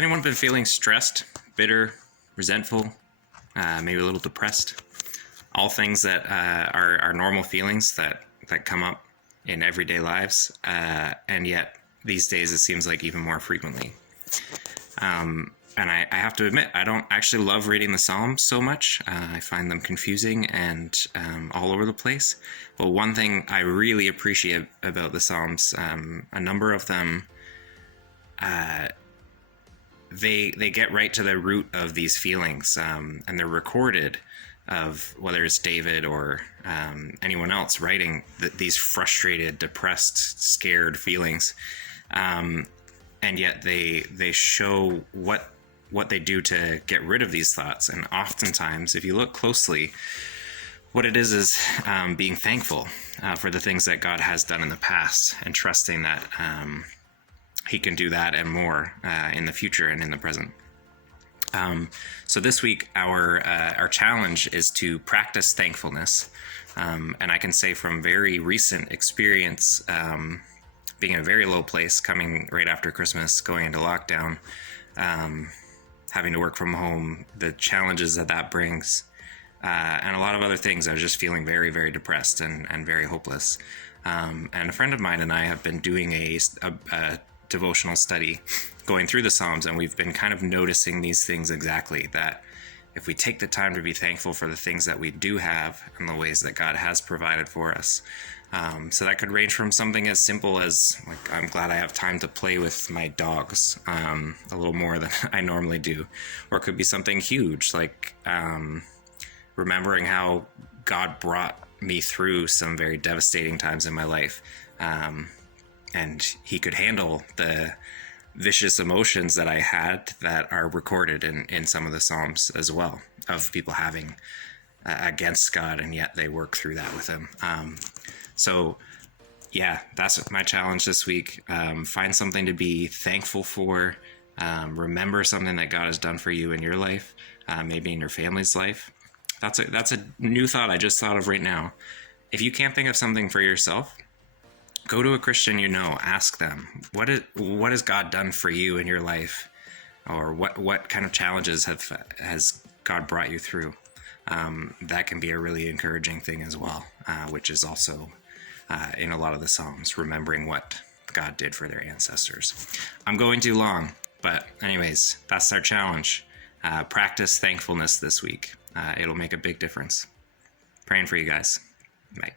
Anyone been feeling stressed, bitter, resentful, maybe a little depressed? All things that are normal feelings that come up in everyday lives, and yet these days it seems like even more frequently. And I have to admit, I don't actually love reading the Psalms so much. I find them confusing and all over the place. But one thing I really appreciate about the Psalms, a number of them, they get right to the root of these feelings, and they're recorded of whether it's David or anyone else writing these frustrated, depressed, scared feelings. And yet they show what they do to get rid of these thoughts. And oftentimes, if you look closely, what it is being thankful for the things that God has done in the past, and trusting that he can do that and more in the future and in the present. So this week, our challenge is to practice thankfulness. And I can say from very recent experience, being in a very low place, coming right after Christmas, going into lockdown, having to work from home, the challenges that brings, and a lot of other things, I was just feeling very, very depressed and very hopeless. And a friend of mine and I have been doing a devotional study going through the Psalms, and we've been kind of noticing these things exactly, that if we take the time to be thankful for the things that we do have and the ways that God has provided for us. So that could range from something as simple as, like, I'm glad I have time to play with my dogs a little more than I normally do. Or it could be something huge, like remembering how God brought me through some very devastating times in my life. And he could handle the vicious emotions that I had that are recorded in some of the Psalms as well, of people having against God, and yet they work through that with him. So yeah, that's my challenge this week. Find something to be thankful for. Remember something that God has done for you in your life, maybe in your family's life. That's a new thought I just thought of right now. If you can't think of something for yourself, go to a Christian ask them, what has God done for you in your life? Or what kind of challenges has God brought you through? That can be a really encouraging thing as well, which is also in a lot of the Psalms, remembering what God did for their ancestors. I'm going too long, but anyways, that's our challenge. Practice thankfulness this week. It'll make a big difference. Praying for you guys. Bye.